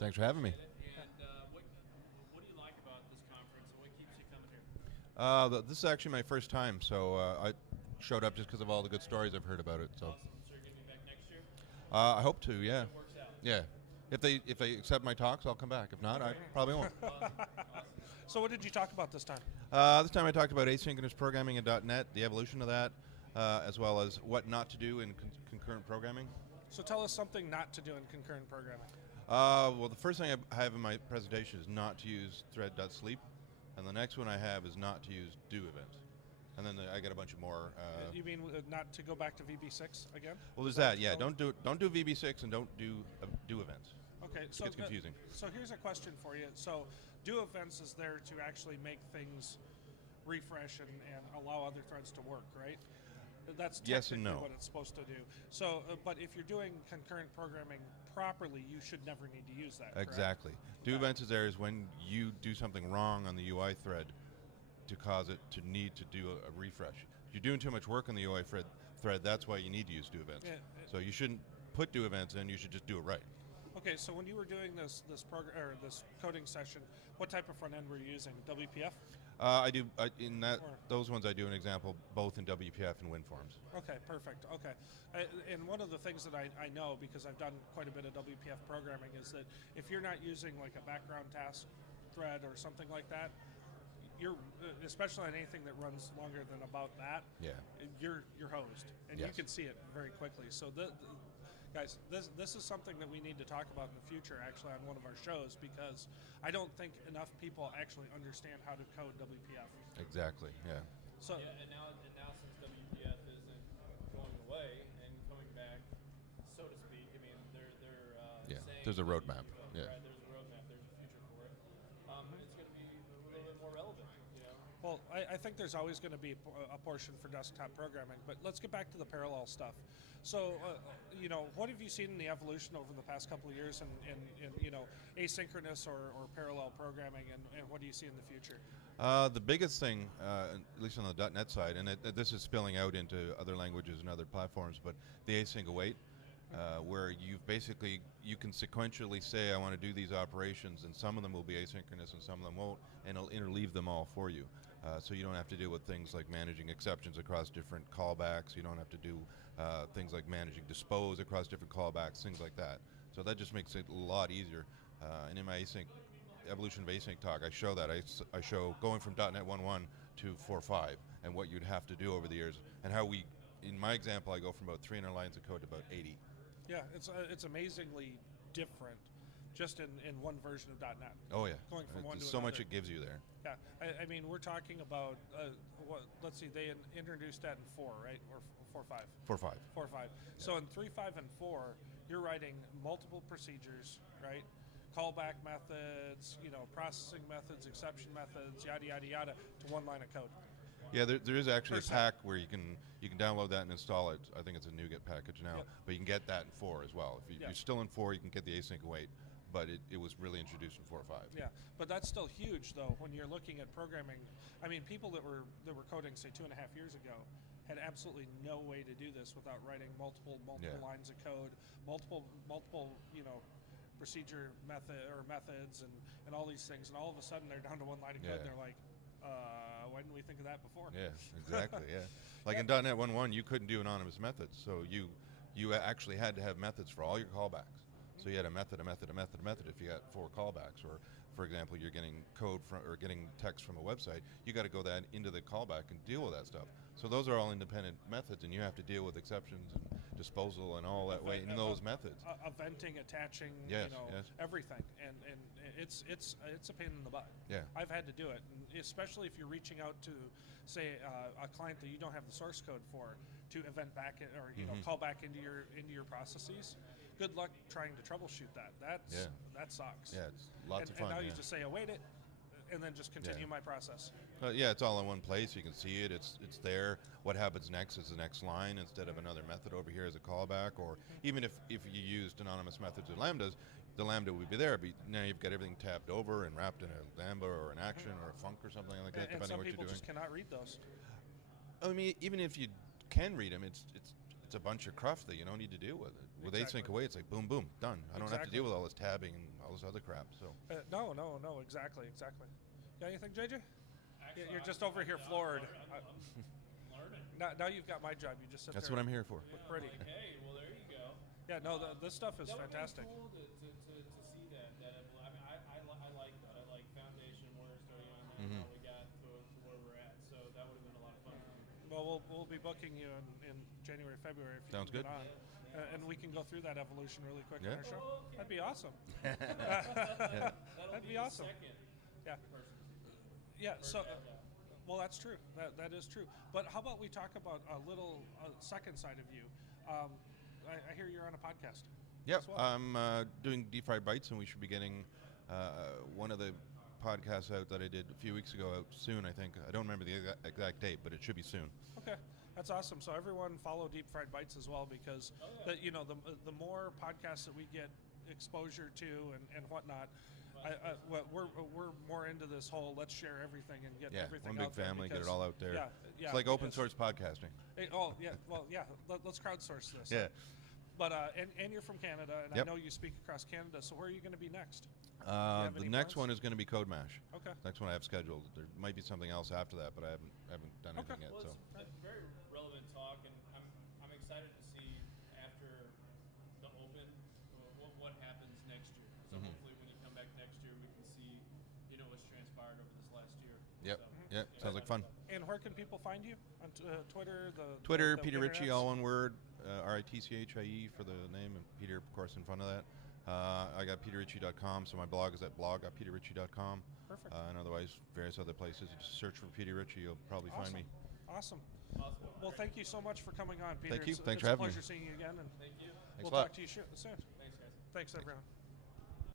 Thanks for having me. And what do you like about this conference, and what keeps you coming here? This is actually my first time, so I showed up just because of all the good stories I've heard about it. So Awesome. So you're going to be back next year? I hope to. Yeah, It works out. yeah. If they accept my talks, I'll come back. If not, I probably won't. Awesome. Awesome. So what did you talk about this time? This time I talked about asynchronous programming in .NET, the evolution of that, as well as what not to do in concurrent programming. So tell us something not to do in concurrent programming. Well, the first thing I have in my presentation is not to use thread.sleep, and the next one I have is not to use do event. And then I got a bunch of more. You mean not to go back to VB6 again? Well, there's that. Yeah, don't do VB6 and don't do events. Okay, It so gets confusing. So here's a question for you. So do events is there to actually make things refresh and allow other threads to work, right? That's Yes and technically no. what it's supposed to do. So, but if you're doing concurrent programming properly, you should never need to use that. Correct? Exactly. Do events is there is when you do something wrong on the UI thread to cause it to need to do a refresh. If you're doing too much work on the UI thread, that's why you need to use do events. Yeah. So you shouldn't put do events in. You should just do it right. Okay, so when you were doing this program or this coding session, what type of front end were you using? WPF? I do in Or- those ones. I do an example both in WPF and WinForms. Okay, perfect. Okay, and one of the things that I know because I've done quite a bit of WPF programming is that if you're not using like a background task thread or something like that, you're especially on anything that runs longer than about that. Yeah. You're hosed, and Yes. you can see it very quickly. So guys, this is something that we need to talk about in the future, actually, on one of our shows, because I don't think enough people actually understand how to code WPF. Exactly. Yeah. So Yeah, and now since WPF isn't going away and coming back, so to speak, I mean, they're Yeah, saying there's a that, roadmap, yeah. Right, there's a roadmap, there's a future for it. It's going to be a little bit more relevant, you know? Well, I think there's always going to be a portion for desktop programming, but let's get back to the parallel stuff. So, what have you seen in the evolution over the past couple of years in asynchronous or parallel programming, and what do you see in the future? The biggest thing, at least on the .NET side, and this is spilling out into other languages and other platforms, but the async await, where you can sequentially say, I want to do these operations, and some of them will be asynchronous and some of them won't, and it'll interleave them all for you. So you don't have to deal with things like managing exceptions across different callbacks. You don't have to do things like managing dispose across different callbacks, things like that. So that just makes it a lot easier. And in my async evolution of async talk, I show that. I show going from .NET 1.1 to 4.5 and what you'd have to do over the years, and how in my example, I go from about 300 lines of code to about 80. Yeah, it's amazingly different, just in one version of .NET. Oh yeah, Going from one to so much another. it gives you there. Yeah, I mean, we're talking about let's see, they introduced that in 4, right, or 4.5. 4.5. 4.5. So in 3.5 and 4, you're writing multiple procedures, right? Callback methods, processing methods, exception methods, yada yada yada, to one line of code. Yeah, there is actually a Percent. pack where you can download that and install it. I think it's a NuGet package now, Yep. but you can get that in 4 as well. If Yeah. you're still in 4, you can get the async await, but it was really introduced in 4.5. Yeah, but that's still huge, though, when you're looking at programming. I mean, people that were coding, say, 2.5 years ago had absolutely no way to do this without writing multiple Yeah. lines of code, multiple procedure methods and all these things, and all of a sudden they're down to one line of code, Yeah. and they're like, why didn't we think of that before? Yeah, exactly. Yeah, like in .NET 1.1, you couldn't do anonymous methods, so you actually had to have methods for all your callbacks. So you had a method if you got 4 callbacks, or for example, you're getting code from or getting text from a website, you got to go that into the callback and deal with that stuff. So those are all independent methods, and you have to deal with exceptions and disposal and all that way in those methods. Eventing, attaching, Yes, yes. everything, and it's a pain in the butt. Yeah. I've had to do it, and especially if you're reaching out to, say, a client that you don't have the source code for to event back or call back into your processes. Good luck trying to troubleshoot that. That sucks. Yeah, it's lots of And fun. now yeah. you just say, await it, and then just continue Yeah. my process. Yeah, it's all in one place. You can see it. It's there. What happens next is the next line instead of another method over here as a callback. Or even if you used anonymous methods or lambdas, the lambda would be there. But now you've got everything tabbed over and wrapped in a lambda or an action or a func or something like that, And depending on some what you're people doing. just cannot read those. I mean, even if you can read them, it's it's a bunch of cruft that you don't need to deal with. With Exactly. async await, it's like boom, boom, done. I don't have to Exactly. deal with all this tabbing and all this other crap. So No, exactly. Got anything, JJ? Actually, You're just over here floored. I'm learning. Now you've got my job. You just sit that's there. what I'm here for. Yeah, pretty. I'm like, hey, well, there you go. Yeah, no, this stuff is That would fantastic. be cool to see that. I mean, I like that. I like Foundation, Warrior Study on that, how we got to where we're at. So that would have been a lot of fun for me. Well, we'll be booking you in January, February if you Sounds can good. get on. And we can go through that evolution really quick Yeah. on our show. Oh, okay. That'd be awesome. That'll That'd be the awesome. second Yeah. person. Yeah. So, First agile. well, that's true. That is true. But how about we talk about a little second side of you? I hear you're on a podcast. Yep, as well. I'm doing Deep Fried Bites, and we should be getting one of the podcasts out that I did a few weeks ago out soon, I think. I don't remember the exact date, but it should be soon. Okay, that's awesome. So everyone follow Deep Fried Bites as well, because the more podcasts that we get exposure to and whatnot, we're more into this whole let's share everything and get Yeah, everything one big out there family, get it because- all out there. Yeah, It's like open because- source podcasting. Let's crowdsource this. Yeah. But and you're from Canada, and Yep. I know you speak across Canada. So where are you going to be next? The any next plans? one is going to be Code Mash. Okay. Next one I have scheduled. There might be something else after that, but I haven't done Okay. anything yet. Well, So it's a very relevant talk, and I'm excited to see after the open what happens next year. So hopefully, when you come back next year, we can see what's transpired over this last year. Yep. So, Yep. Sounds like fun. And where can people find you on Twitter? Twitter, the Peter Ritchie, internets? all one word. Ritchie for the name, and Peter, of course, in front of that. I got peterritchie.com, so my blog is at blog.peterritchie.com. Perfect. And otherwise, various other places. You just search for Peter Ritchie, you'll probably find me. Awesome. awesome. Well, thank you so much for coming on, Peter. Thank you. It's Thanks a for having me. pleasure seeing you again, and Thank you. we'll a lot. talk to you soon. Thanks, guys. Thanks, everyone.